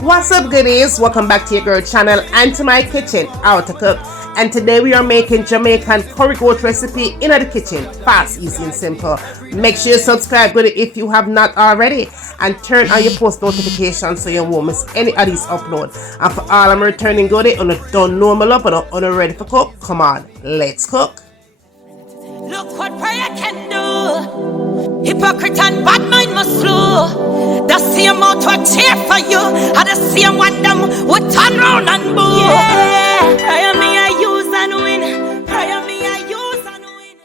What's up, goodies? Welcome back to your girl channel and to my kitchen, How to Cook. And today we are making Jamaican curry goat recipe in the kitchen. Fast, easy and simple. Make sure you subscribe, goodie, if you have not already. And turn on your post notifications so you won't miss any of these uploads. And for all I'm returning goodie, on a don't know my love, but on a ready for cook, come on, let's cook. Look what prayer can do. Hypocrite and bad mind must flow. The same mouth would tear for you, and the same one them would turn round and boo. Yeah, prayer me I use and win. Prayer me I use and win.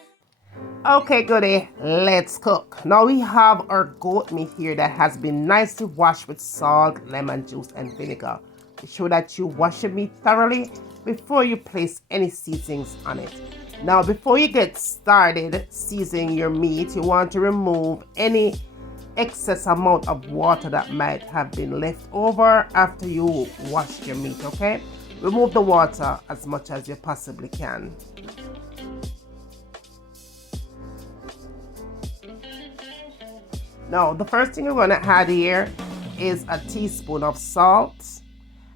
Okay, goodie, let's cook. Now we have our goat meat here that has been nicely washed with salt, lemon juice, and vinegar. Be sure that you wash your meat thoroughly before you place any seasonings on it. Now, before you get started seasoning your meat, you want to remove any excess amount of water that might have been left over after you washed your meat, okay? Remove the water as much as you possibly can. Now, the first thing we're going to add here is a teaspoon of salt.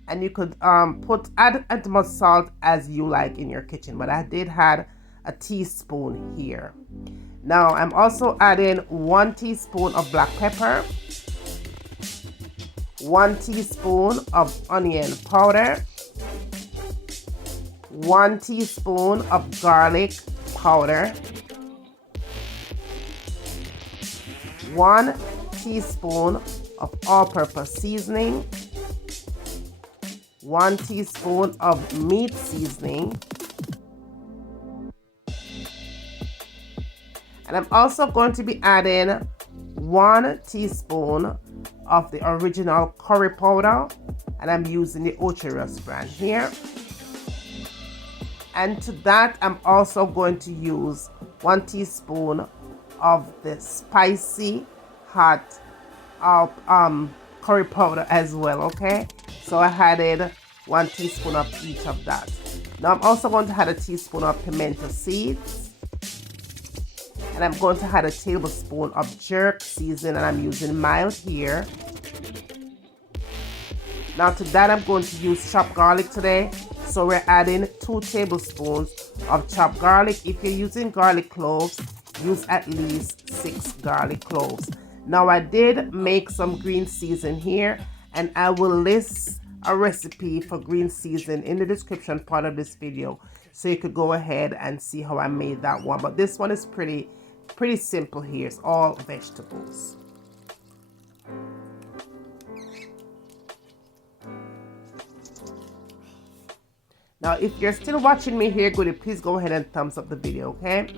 And you could add as much salt as you like in your kitchen, but I did add a teaspoon here. Now I'm also adding 1 teaspoon of black pepper, 1 teaspoon of onion powder, 1 teaspoon of garlic powder, 1 teaspoon of all-purpose seasoning, 1 teaspoon of meat seasoning, and I'm also going to be adding 1 teaspoon of the original curry powder, and I'm using the Ocheros brand here. And to that, I'm also going to use 1 teaspoon of the spicy hot curry powder as well, okay? So I added 1 teaspoon of each of that. Now I'm also going to add a teaspoon of pimento seeds. And I'm going to add a tablespoon of jerk seasoning, and I'm using mild here. Now to that, I'm going to use chopped garlic today. So we're adding 2 tablespoons of chopped garlic. If you're using garlic cloves, use at least 6 garlic cloves. Now I did make some green season here, and I will list a recipe for green season in the description part of this video, so you could go ahead and see how I made that one. But this one is pretty simple here. It's all vegetables. Now if you're still watching me here, goodie, please go ahead and thumbs up the video, okay?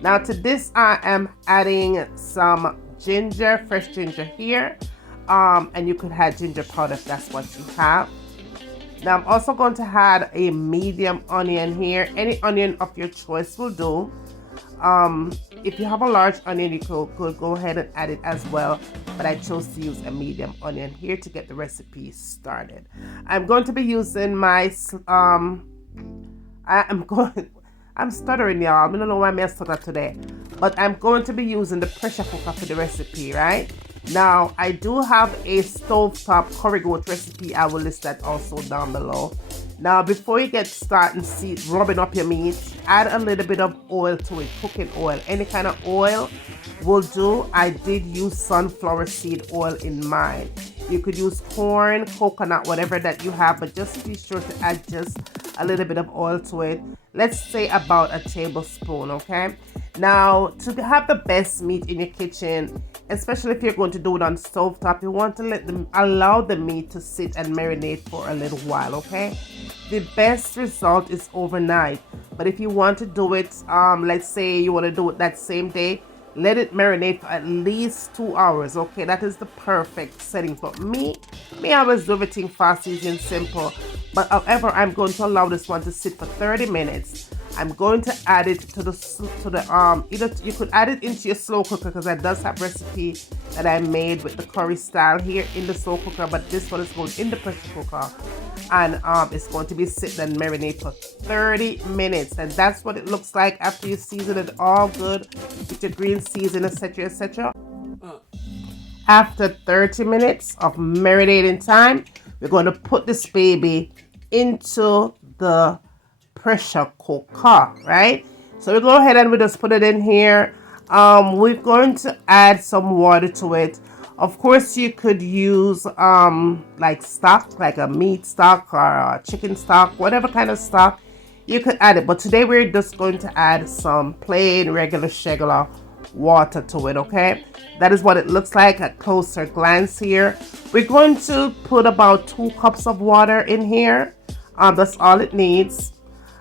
Now to this, I am adding some ginger, fresh ginger here, and you could add ginger powder if that's what you have. Now I'm also going to add a medium onion here. Any onion of your choice will do. If you have a large onion, you could go ahead and add it as well, but I chose to use a medium onion here to get the recipe started. I'm going to be using my I'm stuttering, y'all. I don't know why I'm stutter today, but I'm going to be using the pressure cooker for the recipe, right? Now I do have a stovetop curry goat recipe. I will list that also down below. Now before you get started rubbing up your meat, add a little bit of oil to it, cooking oil. Any kind of oil will do. I did use sunflower seed oil in mine. You could use corn, coconut, whatever that you have, but just be sure to add just a little bit of oil to it. Let's say about a tablespoon, okay? Now, to have the best meat in your kitchen, especially if you're going to do it on stovetop, you want to allow the meat to sit and marinate for a little while, okay? The best result is overnight, but if you want to do it, let's say you want to do it that same day, let it marinate for at least 2 hours, okay? That is the perfect setting for me. I always do everything fast, easy, and simple. But however, I'm going to allow this one to sit for 30 minutes. I'm going to add it either you could add it into your slow cooker, because I does have recipe that I made with the curry style here in the slow cooker, but this one is going in the pressure cooker, and it's going to be sitting and marinate for 30 minutes, and that's what it looks like after you season it all good with your green season, etc., etc. After 30 minutes of marinating time, we're going to put this baby into the pressure cooker, right? So we go ahead and we just put it in here. We're going to add some water to it. Of course, you could use like stock, like a meat stock or a chicken stock, whatever kind of stock you could add it. But today we're just going to add some plain regular water to it. Okay, that is what it looks like at closer glance here. We're going to put about 2 cups of water in here. That's all it needs.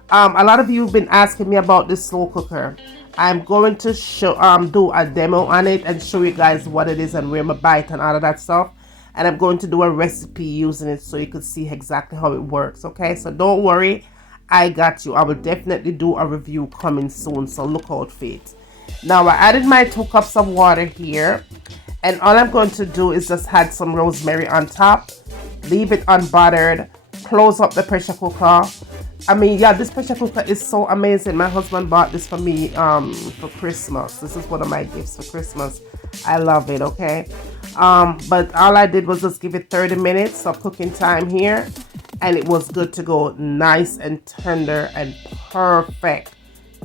A lot of you have been asking me about this slow cooker. I'm going to show do a demo on it and show you guys what it is and where my buy it and all of that stuff. And I'm going to do a recipe using it so you can see exactly how it works. Okay, so don't worry, I got you. I will definitely do a review coming soon, so look out for it. Now I added my 2 cups of water here, and all I'm going to do is just add some rosemary on top, leave it unbuttered, close up the pressure cooker. I mean, yeah, this pressure cooker is so amazing. My husband bought this for me for Christmas. This is one of my gifts for Christmas. I love it. Okay, but all I did was just give it 30 minutes of cooking time here, and it was good to go. Nice and tender and perfect.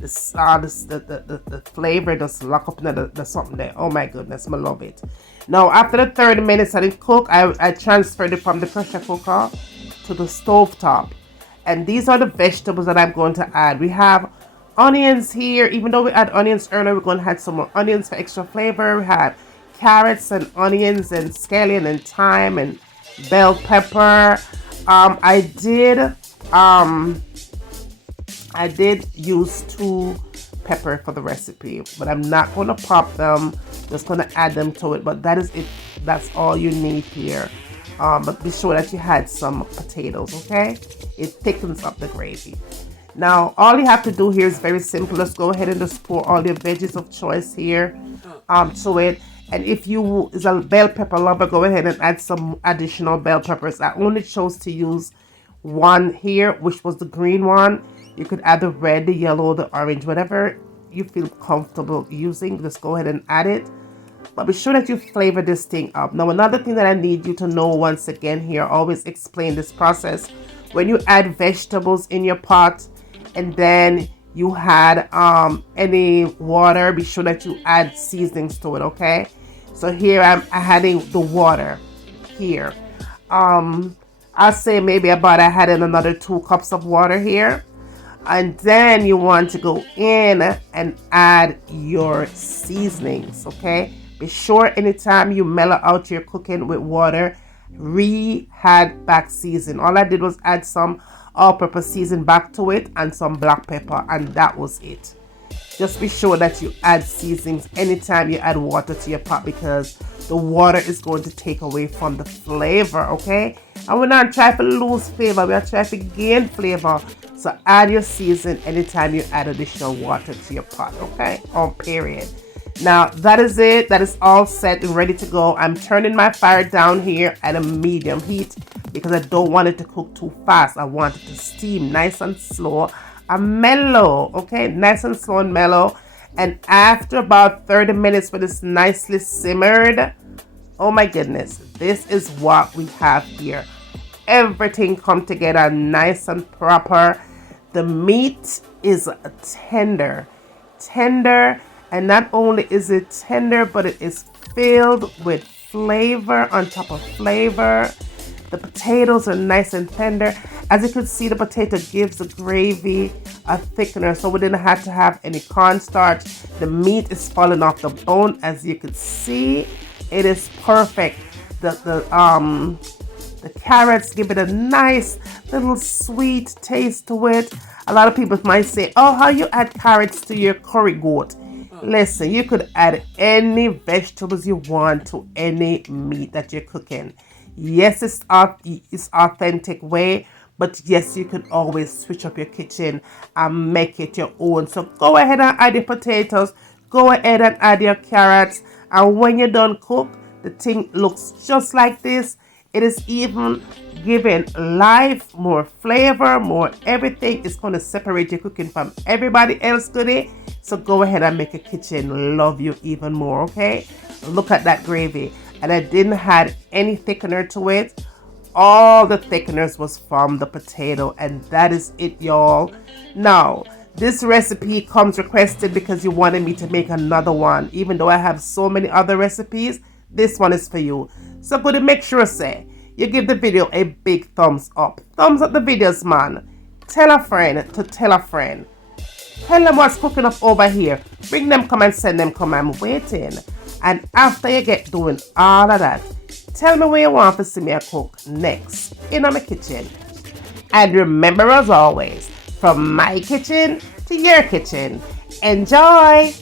The flavor just lock up in the something there. Oh my goodness, I love it. Now after the 30 minutes that it cooked, I transferred it from the pressure cooker to the stove top. And these are the vegetables that I'm going to add. We have onions here. Even though we add onions earlier, we're going to add some more onions for extra flavor. We have carrots and onions and scallion and thyme and bell pepper. I did use 2 pepper for the recipe, but I'm not going to pop them. Just going to add them to it. But that is it. That's all you need here. But be sure that you had some potatoes, okay? It thickens up the gravy. Now, all you have to do here is very simple. Let's go ahead and just pour all your veggies of choice here to it. And if you is a bell pepper lover, go ahead and add some additional bell peppers. I only chose to use 1 here, which was the green one. You could add the red, the yellow, the orange, whatever you feel comfortable using. Just go ahead and add it. But be sure that you flavor this thing up. Now, another thing that I need you to know once again here, always explain this process. When you add vegetables in your pot and then you had any water, be sure that you add seasonings to it, okay? So here I'm adding the water here. I'll say maybe about I had in another 2 cups of water here. And then you want to go in and add your seasonings, okay? Be sure anytime you mellow out your cooking with water, add back season. All I did was add some all-purpose season back to it and some black pepper, and that was it. Just be sure that you add seasonings anytime you add water to your pot, because the water is going to take away from the flavor, okay? And we're not trying to lose flavor, we are trying to gain flavor. So add your season anytime you add additional water to your pot, okay? Period. Now that is it. That is all set and ready to go. I'm turning my fire down here at a medium heat because I don't want it to cook too fast. I want it to steam nice and slow and mellow, okay? Nice and slow and mellow. And after about 30 minutes when it's nicely simmered, oh my goodness, this is what we have here. Everything come together nice and proper. The meat is tender, and not only is it tender, but it is filled with flavor on top of flavor. The potatoes are nice and tender. As you can see, the potato gives the gravy a thickener, so we didn't have to have any cornstarch. The meat is falling off the bone, as you can see. It is perfect. The carrots give it a nice little sweet taste to it. A lot of people might say, oh, how you add carrots to your curry goat? Listen, you could add any vegetables you want to any meat that you're cooking. Yes, it's authentic way, but yes, you could always switch up your kitchen and make it your own. So go ahead and add your potatoes. Go ahead and add your carrots. And when you're done cook, the thing looks just like this. It is even giving life, more flavor, more everything. It's going to separate your cooking from everybody else today. So go ahead and make your kitchen love you even more, okay? Look at that gravy. And I didn't add any thickener to it. all the thickeners was from the potato, and that is it, y'all. Now, this recipe comes requested because you wanted me to make another one. Even though I have so many other recipes, this one is for you. So go to make sure, say, you give the video a big thumbs up. Thumbs up the videos, man. Tell a friend to tell a friend. Tell them what's cooking up over here. Bring them, come and send them, come. I'm waiting. And after you get doing all of that, tell me where you want to see me cook next in my kitchen. And remember, as always, from my kitchen to your kitchen, enjoy!